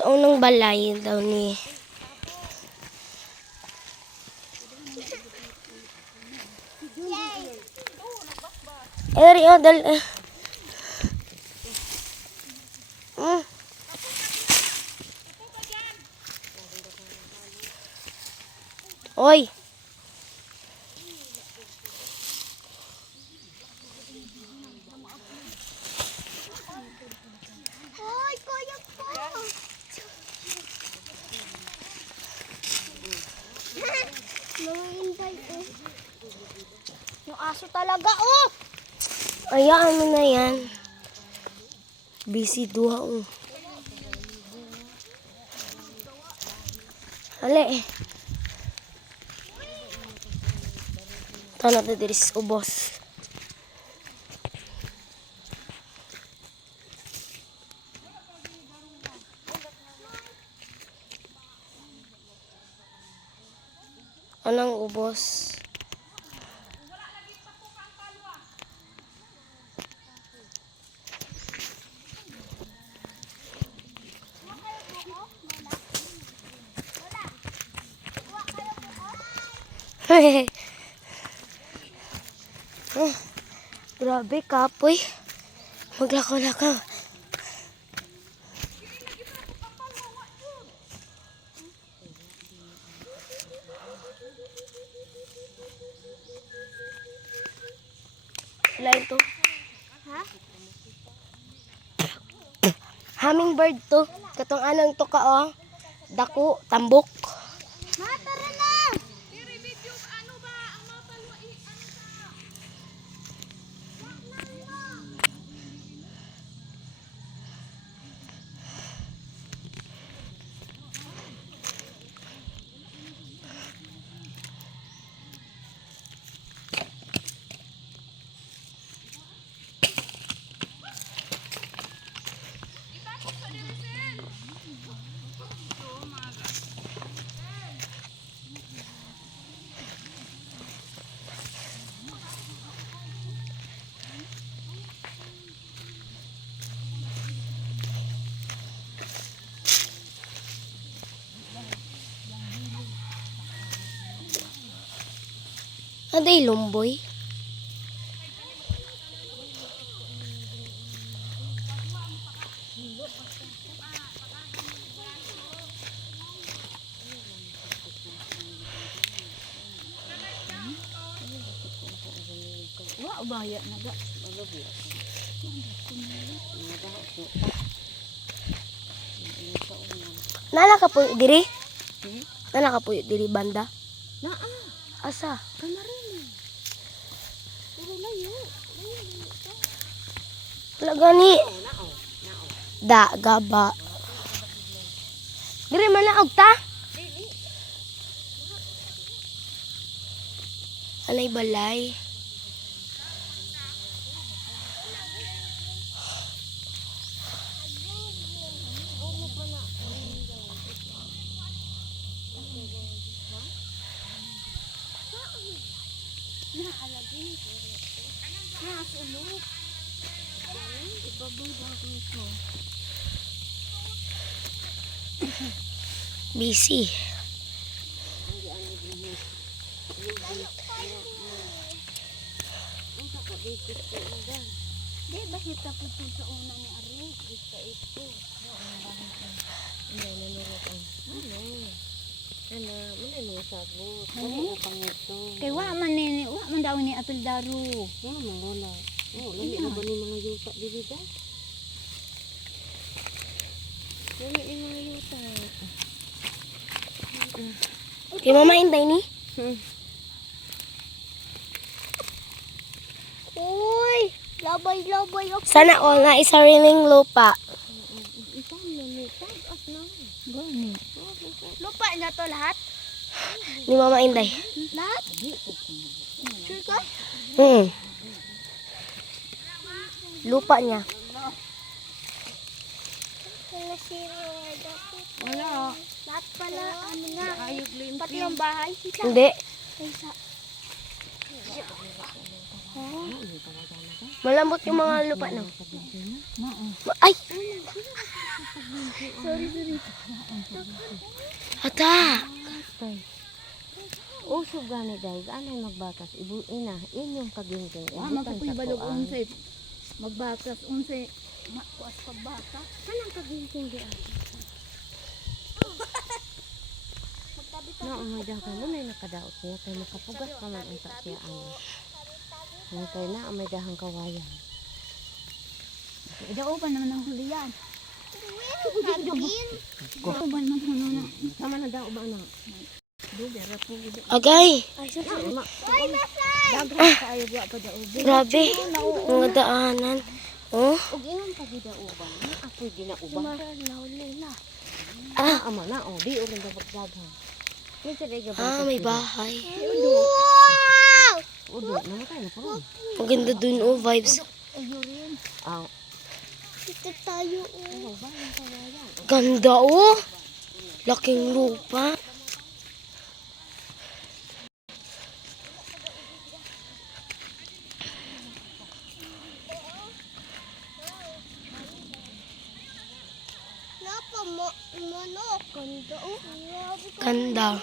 Sa unang balay daw ni Eri odal Oy. Hoy, kuya ko. Mga invite oh. Yung aso talaga oh. Ayaan mo na yan. Busy duha oh. Ale. Tanap na diri sa ubos. Anong ubos? Grabe kapoy. Maglakaw-lakaw. Lain to. Ha? Hummingbird to. Katong anang to ka oh. Dako, tambok. Ma, tara na. Aday lumboy. Wa ubaya na ga. Nana ka po diri? Nana ka po diri banda? Naa, Asa? kamarin. Puro layo. Wala gani. Da, gaba. Diri man na og ta? Alay balay. Busy. Di ba kita po sa una ni Ari? Ito ito. Kay wa man ni wa man daw ni apil daru. Ya, mangola. Oh, lami na ba ni mga yuta dili da? Lami ni mga yuta. Kay mama intay ni? Uy, labay-labay ako. Sana all na isariling lupa. Ikaw na ni tagas na. Gani. Lupa na to lahat? Ni mama inday. Lahat? Sure ka? Lupa niya. Wala. Lahat pala, ano nga. Ayog lim. Pati yung bahay. Isa. Hindi. Isa. Malambot yung mga lupa no. Ay! Ata. Tay. Usog gani dahil anay magbatas ibuin na inyong kagingking Wa magkuy balog unsay magbatas unsay kuas pagbata. Kanang kagingking di ay. Na umay daw ka mo may nakadaot niya kay makapugas pa man unta siya ano. Ano kay na umay dahang kawayan. Idauban naman ang huliyan. Agay. Idauban man huno na. Tama na daw ba na? Daghan kaayo wa pa daw. Grabe. Mga daanan. Oh. Og ingon pa gid uban. Apoy ginauban. Ah. Ama na di uron daw daghan. Kinsa day gabay. May bahay. Udo namatay na pa ron. Ang ganda dun, oh, vibes. Aw. Dito tayo, oh. Ganda, oh. Laking lupa. Ganda.